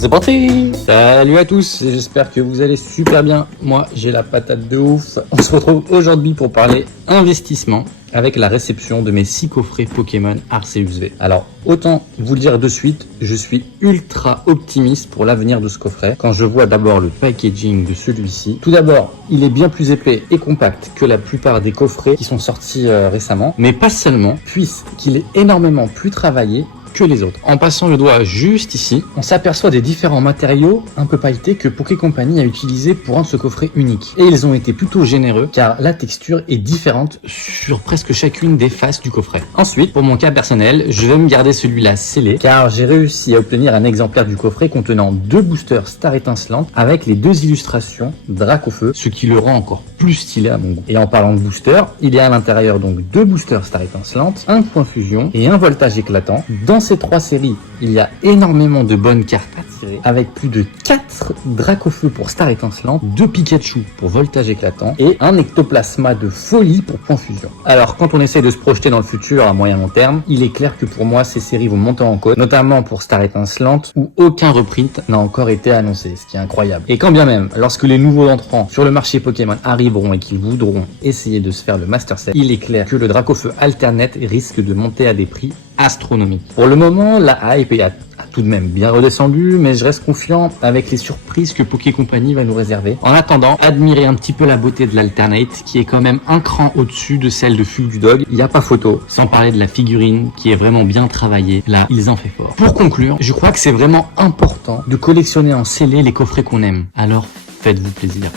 C'est parti! Salut à tous, j'espère que vous allez super bien. Moi, j'ai la patate de ouf. On se retrouve aujourd'hui pour parler investissement avec la réception de mes 6 coffrets Pokémon Arceus V. Alors, autant vous le dire de suite, je suis ultra optimiste pour l'avenir de ce coffret quand je vois d'abord le packaging de celui-ci. Tout d'abord, il est bien plus épais et compact que la plupart des coffrets qui sont sortis récemment, mais pas seulement, puisqu'il est énormément plus travaillé que les autres. En passant le doigt juste ici, on s'aperçoit des différents matériaux un peu pailletés que Poké Company a utilisés pour rendre ce coffret unique. Et ils ont été plutôt généreux car la texture est différente sur presque chacune des faces du coffret. Ensuite, pour mon cas personnel, je vais me garder celui-là scellé car j'ai réussi à obtenir un exemplaire du coffret contenant 2 boosters Star étincelante avec les 2 illustrations Dracofeu, ce qui le rend encore plus stylé à mon goût. Et en parlant de booster, il y a à l'intérieur donc 2 boosters Star étincelante, un point fusion et un voltage éclatant. Dans ces 3 séries, il y a énormément de bonnes cartes à tirer, avec plus de 4 Dracofeu pour Star étincelante, 2 Pikachu pour voltage éclatant et un Ectoplasma de folie pour point fusion. Alors quand on essaie de se projeter dans le futur à moyen long terme, il est clair que pour moi ces séries vont monter en côte, notamment pour Star étincelante où aucun reprint n'a encore été annoncé, ce qui est incroyable. Et quand bien même, lorsque les nouveaux entrants sur le marché Pokémon arriveront et qu'ils voudront essayer de se faire le Master Set, il est clair que le Dracofeu Alternate risque de monter à des prix astronomiques. Pour le moment, la hype a tout de même bien redescendu, mais je reste confiant avec les surprises que Poké Company va nous réserver. En attendant, admirez un petit peu la beauté de l'Alternate, qui est quand même un cran au-dessus de celle de Fugue du Dog. Il n'y a pas photo, sans parler de la figurine, qui est vraiment bien travaillée. Là, ils en fait fort. Pour conclure, je crois que c'est vraiment important de collectionner en scellé les coffrets qu'on aime. Alors, faites-vous plaisir.